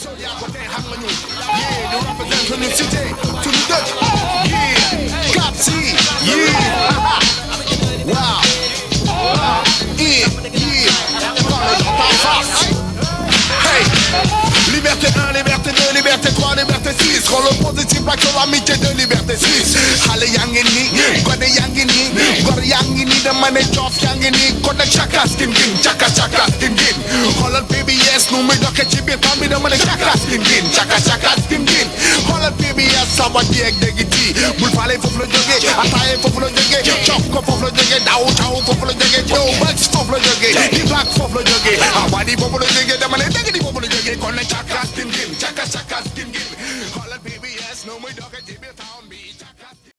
Yeah, the represent from the city to the Dutch. Yeah, Capsi. Yeah, wow. Yeah, parle dans ta face. Hey, liberté 1, liberté 2, liberté 3, liberté 6. Rends le positif back sur l'amitié de liberté 6. Hale yangini, gode yangini, gode yangini, the money job yangini, connect chaka skin gin, chaka skin gin. Holland PBS, no me doke chibi, family the money chaka skin gin, chaka skin gin. Holland PBS, sawa diek degiti, bul fale foflo joge, ataye foflo joge, chokko foflo joge, daw foflo joge, Joe Bucks foflo joge, the black foflo joge, awadi foflo joge, the money degiti foflo joge, connect chaka skin gin, chaka skin gin. Holland PBS, no me doke chibi, town be chaka skin.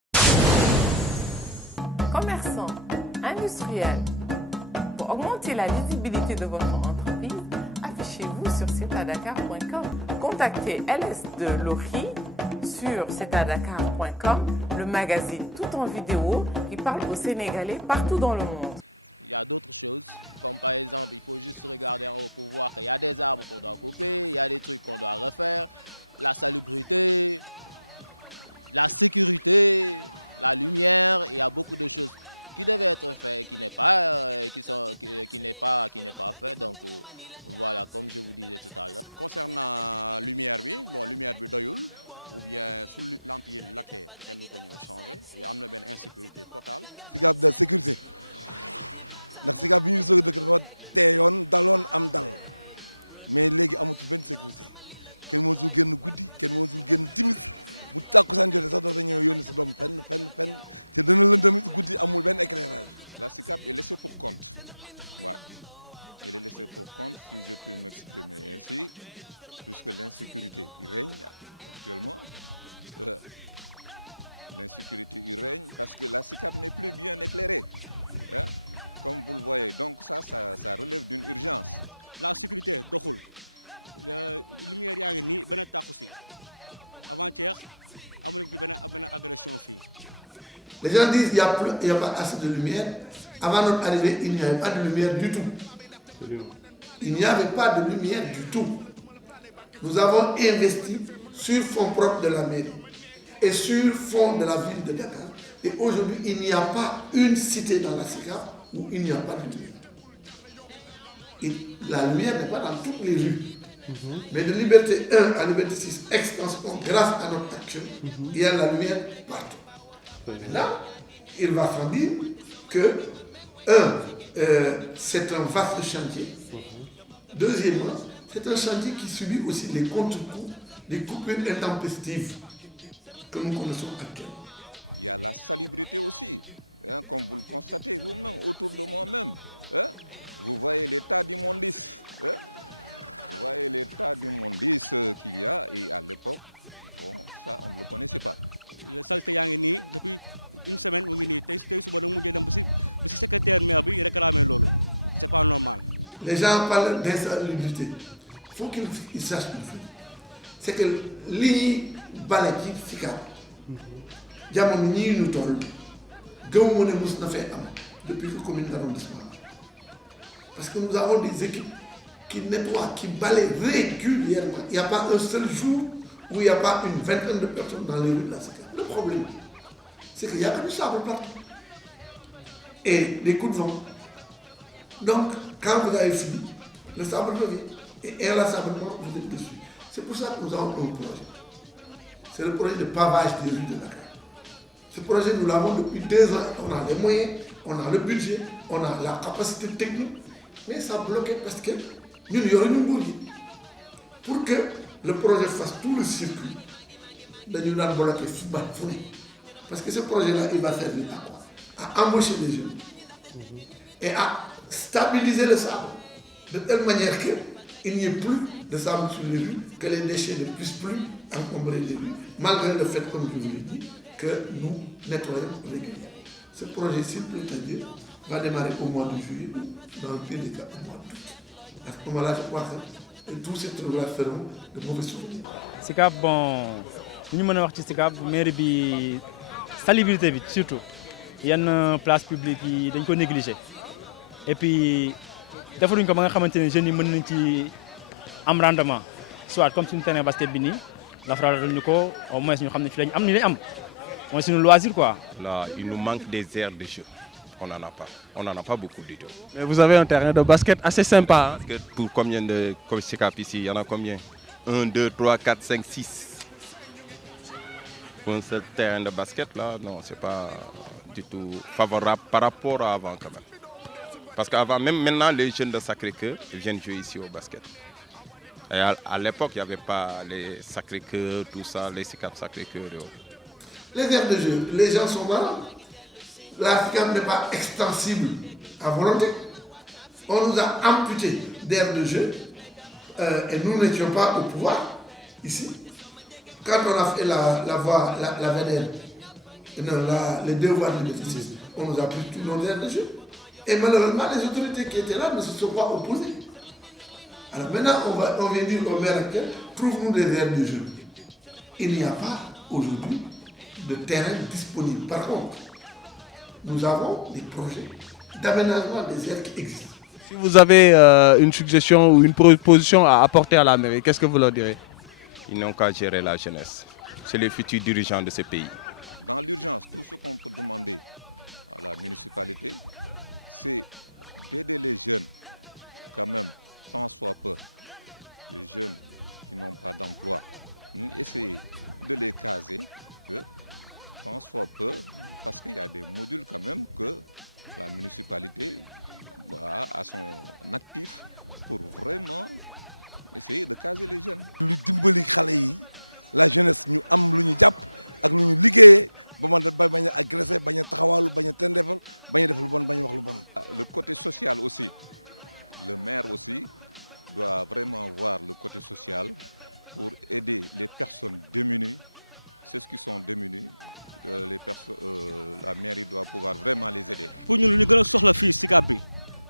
Commerçants, industriels, pour augmenter la visibilité de votre entreprise, affichez-vous sur cetadakar.com. Contactez LS de Lori sur cetadakar.com, le magazine tout en vidéo qui parle aux Sénégalais partout dans le monde. Il y a d'autres choses, comme par exemple, il faut juste regarder en haut pour voir qu'il y a des arbres qu'on doit couper, il y a des trucs qu'on doit refaire, la salubrité, la sécurité, la lumière, il y a beaucoup de choses qui devaient être faites et qui n'est pas fait. Donc voilà, comme je vous disais tout à l'heure. Concernant lumière lumière bi doyul ou bien sous lampe yi lakkee kenn du ko ñëw changer et am na benn insécurité totale. Sicap de sécurité ndax Sicap bi ñuy soog a dëkk dafa teeyoon daloon am dal mais léegi amatu benn sécurité kenn moo sul génn guddi kenn moo sul génn timis bu tàkkusaan jotee sax doota ñëw yónni sa doom fenn te dana lëndëm guddi amul benn éclairage. La Sicap est laissée pour compte. Ouais. Elle est laissée pour compte, puis je peux m'exprimer ainsi, puisque l'insécurité y règne actuellement. L'insécurité y règne parce que la Sicap n'est plus bien éclairée. Hein? Comme vous le voyez, donc ça relève d'une urgence. La sécurité doxul lumière yaa ngi nii benn tàkku si avant-hier amuñu fi benn agression fii. Les gens disent il y a pas assez de lumière. Avant notre arrivée, il n'y avait pas de lumière du tout. Il n'y avait pas de lumière du tout. Nous avons investi sur fonds propres de la mairie et sur fonds de la ville de Dakar. Et aujourd'hui, il n'y a pas une cité dans la Sicap où il n'y a pas de lumière. Et la lumière n'est pas dans toutes les rues. Mais de Liberté 1 à Liberté 6, extension, grâce à notre action, il y a la lumière partout. Là, il va falloir dire que, c'est un vaste chantier. Deuxièmement, c'est un chantier qui subit aussi les contre-coups, les coupures intempestives que nous connaissons actuellement. Il y a la salubrité aussi, hein, comme vous le constatez vous-même, autour de moi-même. Hein? Vous voyez l'état d'immondice. Hein? Vous voyez l'état d'immondice qu'il y a, et à l'époque, bon, ça, on ne le connaissait pas. Le saleté yaa ngi nii depuis une semaine mu ngi nii tey suba nag mujjee dem ba si secrétaire maire bi réclamer loolu c'est pas normal. Les gens parlent d'insalubrité. Il faut qu'ils sachent une chose. C'est que li ñuy bale ci Sicap jamono ñii ñu toll gëmuma ne mos na fee am depuis que commune d'arrondissement. Parce que nous avons des équipes qui nettoient, qui balayent régulièrement. Il n'y a pas un seul jour où il n'y a pas une vingtaine de personnes dans les rues de la Sicap. Le problème, c'est qu'il n'y a que du sable partout. Et des coups de vent. Donc, quand vous avez fini, le sable revient. Et inlassablement, vous êtes dessus. C'est pour ça que nous avons un projet. C'est le projet de pavage des rues de Dakar. Ce projet, nous l'avons depuis 2 ans. On a les moyens, on a le budget, on a la capacité technique. Mais ça bloquait parce que nous y aurions une. Pour que le projet fasse tout le circuit, nous allons bloquer parce que ce projet-là, il va servir à quoi? À embaucher des jeunes et à stabiliser le sable de telle manière qu'il n'y ait plus de sable sur les rues, que les déchets ne puissent plus encombrer les rues, malgré le fait, comme je vous l'ai dit, que nous nettoyons régulièrement. Ce projet, s'il plaît à Dieu, va démarrer au mois de juillet, dans le pire des cas au mois d'août. À ce moment-là, je crois que tous ces trucs-là feront de mauvais souvenirs. Sicap, bon, nous avons dit que Sicap, mairie bi salubrité surtout, il y a une place publique qui est négligée. Et puis, il faut que les jeunes aient un rendement soit comme suñu terrain basket bi nii la faral ñu ko au moins ñu xam ne fii lañ am nii lañ am mooy suñu loisir quoi. Là, il nous manque des aires de jeu. On n'en a pas. On n'en a pas beaucoup du tout. Mais vous avez un terrain de basket assez sympa. Parce que pour combien de SICAP ici, il y en a combien? 1, 2, 3, 4, 5, 6. Pour un seul terrain de basket, là, non, c'est pas du tout favorable par rapport à avant quand même. Parce qu'avant, même maintenant, les jeunes de Sacré-Cœur viennent jouer ici au basket. Et à l'époque, il n'y avait pas les Sacré-Cœur, tout ça, les SICAP Sacré-Cœur et autres. Les aires de jeu, les gens sont malins. La FICAP n'est pas extensible à volonté. On nous a amputé d'aires de jeu et nous n'étions pas au pouvoir ici. Quand on a fait la VDN, les deux voies de liberté, on nous a pris tous nos aires de jeu. Et malheureusement, les autorités qui étaient là ne se sont pas opposées. Alors maintenant, on vient dire au maire actuel, trouve-nous des aires de jeu. Il n'y a pas aujourd'hui de terrain disponible. Par contre, nous avons des projets d'aménagement des aires qui existent. Si vous avez une suggestion ou une proposition à apporter à la mairie, qu'est-ce que vous leur direz? Ils n'ont qu'à gérer la jeunesse. C'est les futurs dirigeants de ce pays. Dans l'urgence, tout ce qu'on peut demander à la municipalité, c'est d'aider les jeunes, quand même, tant soit peu, les jeunes qui n'ont pas d'emploi. Essayer de les caser, tant soit peu, parce qu'il y a des modules quand même que la municipalité a son actif pour vraiment essayer de caser les jeunes. lu dimbali xale yi la jeunesse ñu am lu ñu jàpp ak lu ñu liggéeyee ba man bañ a agressé bañ a taxawaalu bañ a tendefal bañ a def lu bon bañ a wax lu bon. Le côté social aussi, le maire aussi doit vraiment voir le côté social pour aider les personnes démunies, ceux qui sont démunis. La mairie doit pouvoir vraiment les aider. Pour nous, nous avons soxla fii SICAP bi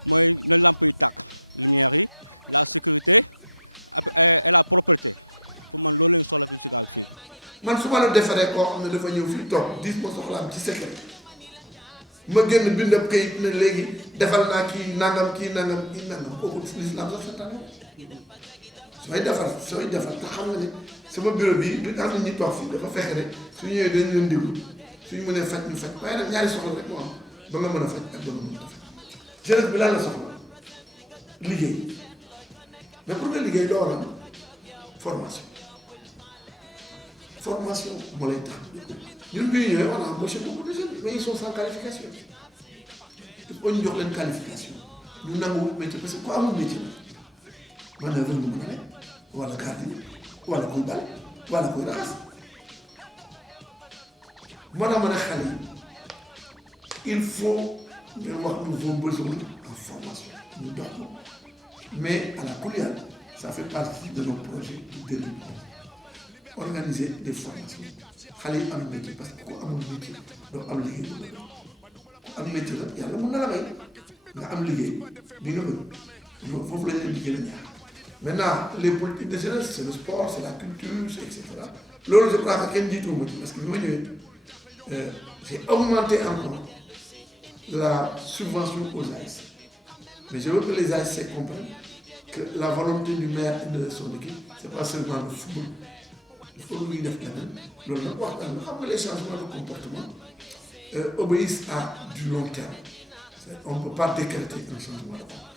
mooy na lamp yi tàkk lumière yi la sécurité et la propreté pour man loolu lañu soxla fii SICAP fii. man su ma la defaree koo xam ne dafa ñëw fii toog diis ma soxlaam ci secret ma génn bind ab kayit ne léegi defal naa kii nangam kooku l'islam sax santaane sooy defar te xam nga ne sama bureau bi du tax nit ñi toog fii dafa fekk ne su ñëwee dañ leen déglu suñu mënee faj ñu faj waaye nag ñaari soxla rek moo am ba nga mën a faj ak ba nga mën a faj jeunesse bi lan la soxla liggéey mais pour nga liggéey doo war a formation moo lay tax ñun bi ñu ñëwee on a embauché beaucoup de jeunes mais ils sont sans qualification il faut ñu jox leen qualification ñu nangu métier parce que ku amul métier manœuvre nga mën a nekk wala gardien wala kuy bale wala kuy raxas moo tax ma ne xale yi il faut ñu wax nouveau besoin en formation ñu dox ko mais à la Kouliane ça fait partie de nos projets de développement organiser des formations xale yi am métier parce que ku amul métier doo am liggéey bu bëri ku am métier la yàlla mën na la may nga am liggéey bi nga bëgg loolu foofu lañ leen di gën a ñaax maintenant les politiques de jeunesse c'est le sport c'est la culture c'est et cetera loolu je crois que kenn jiituwuma ci parce que bi ma ñëwee j'ai augmenté encore la subvention aux ASC mais je veux que les ASC comprennent que la volonté du maire et de son équipe c'est pas seulement le football il faut que ñu def leneen loolu nag waxtaan nga xam nga les changements de comportement obéissent à du long terme on ne peut pas décréter un changement de comportement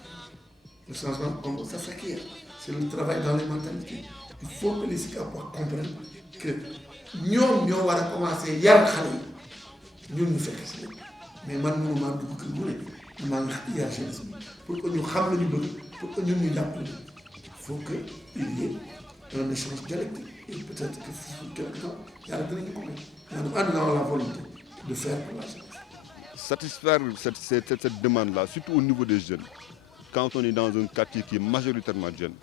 le changement de comportement ça s'acquiert c'est le travail dans les mentalités il faut que les SICAP comprennent que ñoom ñoo war a commencer yar xale yi ñun ñu fekk si léegi mais man mënuma dugg kër bu ne maa ngi yar jeunesse bi pour que ñu xam la ñu bëgg pour que ñun ñu jàppale il faut que il y ait un échange dialectique et peut-être que sur quelque temps yàlla dinañu ko may maanaam ànd naa la volonté de faire pour la jeunesse. Satisfaire cette demande-là, surtout au niveau des jeunes, quand on est dans un quartier qui est majoritairement jeune,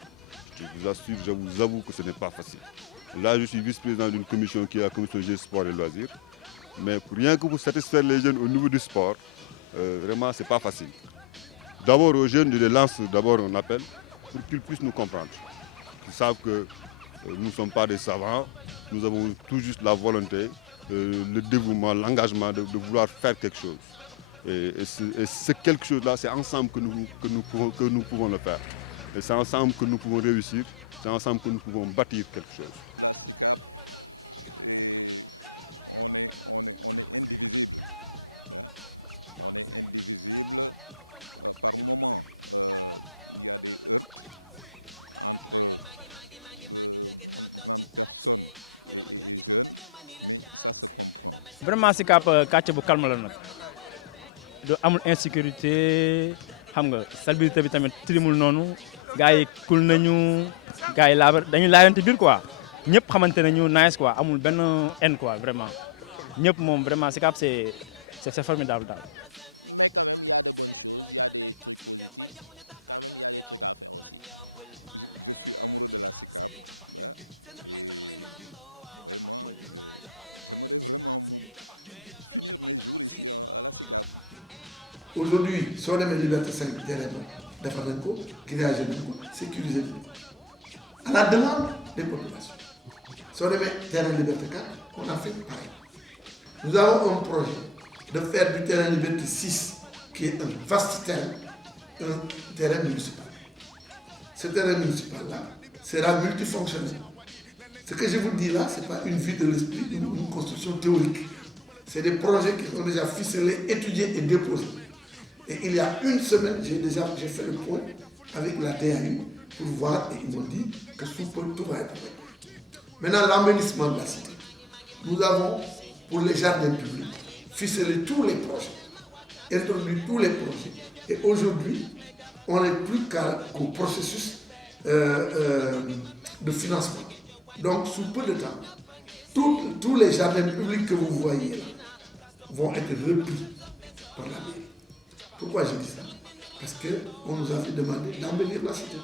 je vous assure, je vous avoue que ce n'est pas facile. Là, je suis vice-président d'une commission qui est la commission Jeux, Sport et Loisirs. Mais pour rien que pour satisfaire les jeunes au niveau du sport, vraiment, ce n'est pas facile. D'abord, aux jeunes, je les lance d'abord un appel pour qu'ils puissent nous comprendre. Qu'ils savent que nous ne sommes pas des savants, nous avons tout juste la volonté, le dévouement, l'engagement de vouloir faire quelque chose. Et ce quelque chose-là, c'est ensemble que nous pouvons le faire. Et c'est ensemble que nous pouvons réussir C'est ensemble que nous pouvons bâtir quelque chose. La SICAP, on est indivisible. Hein? On est indivisible. Par moment, il y a des heurts entre grandes personnes et jeunes, mais ça se comprend. Vraiment, SICAP, quartier bu calme la nag. Do amul insécurité, xam nga salubrité bi tamit tilimul noonu. Gars yi kul nañu, gars yi dañuy laayante biir quoi. Ñëpp xamante nañu nice quoi, amul benn haine quoi vraiment. Ñëpp moom vraiment SICAP c'est formidable daal. Mais quand même, il y a de bonnes choses, il y a des trucs positifs. Quand même, il y a des trucs à faire aussi. Je suis amoureux de la SICAP. Hein, et vraiment, j'aimerais vraiment finir mes jours ici à la SICAP. Aujourd'hui, si on a liberté 5 terrain, sécuriser à la demande des populations. Si on a terrain liberté 4, on a fait pareil. Nous avons un projet de faire du terrain liberté 6, qui est un vaste terrain, un terrain municipal. Ce terrain municipal-là sera multifonctionnel. Ce que je vous dis là, ce n'est pas une vue de l'esprit, une construction théorique. C'est des projets qui sont déjà ficelés, étudiés et déposés. Et il y a une semaine, j'ai fait le point avec la DAU pour voir et ils m'ont dit que tout va être fait. Maintenant, l'embellissement de la cité. Nous avons, pour les jardins publics, ficelé tous les projets, introduit tous les projets. Et aujourd'hui, on n'est plus qu'au processus de financement. Donc, sous peu de temps, tous les jardins publics que vous voyez là vont être repris par la mairie. Pourquoi je dis ça? Parce qu'on nous avait demandé d'embellir la cité.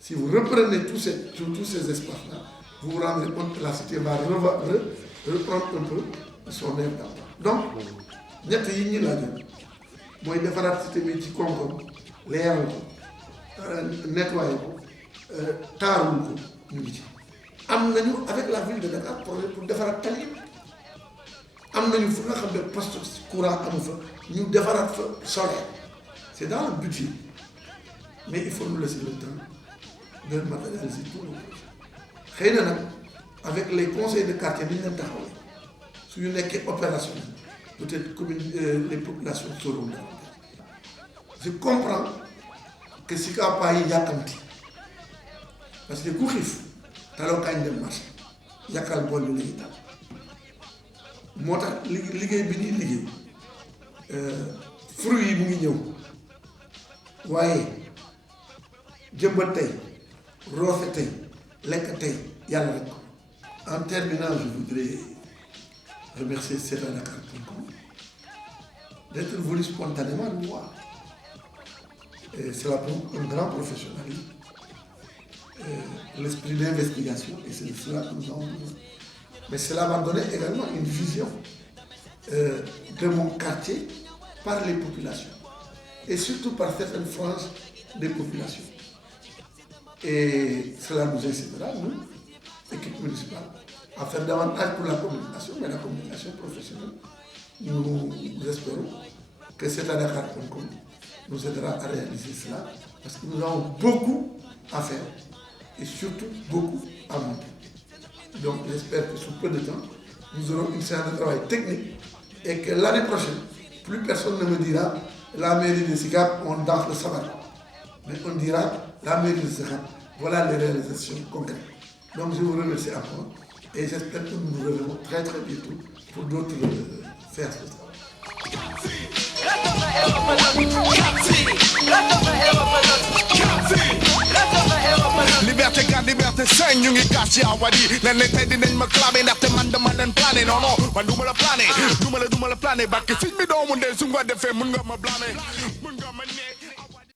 Si vous reprenez tous ces espaces-là, vous vous rendrez compte que la cité va reprendre un peu son air d'emploi. Donc, ñett yi ñu la jël mooy defaraat cité bi ci koom-koom leeral ko nettoyer ko taarul ko ñu ngi ci. am nañu avec la ville de Dakar projet pour defaraat tali am nañu fu nga xam ne poste courant amu fa ñu defaraat fa solaire. C'est dans le budget, mais il faut nous laisser le temps de matérialiser tous nos projets. Xëy na nag avec les conseils de quartier bi ñu leen taxawee su ñu nekkee opérationnel peut-être les populations seront davantage. Je comprends que SICAP yi yàkkamti parce que ku xiif taloo kañ dem marché yàkkal bool bi la ñuy tal moo tax liggéey bi ñuy liggéey fruits yi mu ngi ñëw waaye jëmbat tey roose tey lekk tey yàlla rek ko. En terminant, je voudrais remercier Dakar.com d'être venu spontanément nous voir. C'est un grand professionnalisme, l'esprit d'investigation, et c'est de cela que nous avons besoin. Mais cela m'a donné également une vision de mon quartier par les populations, et surtout par certaines franges des populations. Et cela nous incitera, nous, équipe municipale, à faire davantage pour la communication, mais la communication professionnelle. Nous espérons que Dakar.com nous aidera à réaliser cela, parce que nous avons beaucoup à faire et surtout beaucoup à monter. Donc j'espère que sous peu de temps, nous aurons une séance de travail technique et que l'année prochaine, plus personne ne me dira la mairie de SICAP, on danse le sabbat. Mais on dira la mairie de SICAP, voilà les réalisations concrètes. Donc je vous remercie encore et j'espère que nous nous reverrons très très bientôt pour d'autres faire ce travail. Liberté 4, liberté 5, ñu ngi kaas ci awadi leen ne tey dinañ ma clamé ndaxte man dama leen plané non non man duma la plané duma la plané barke sëñ bi doomu ndey su nga defee mun nga ma blâmer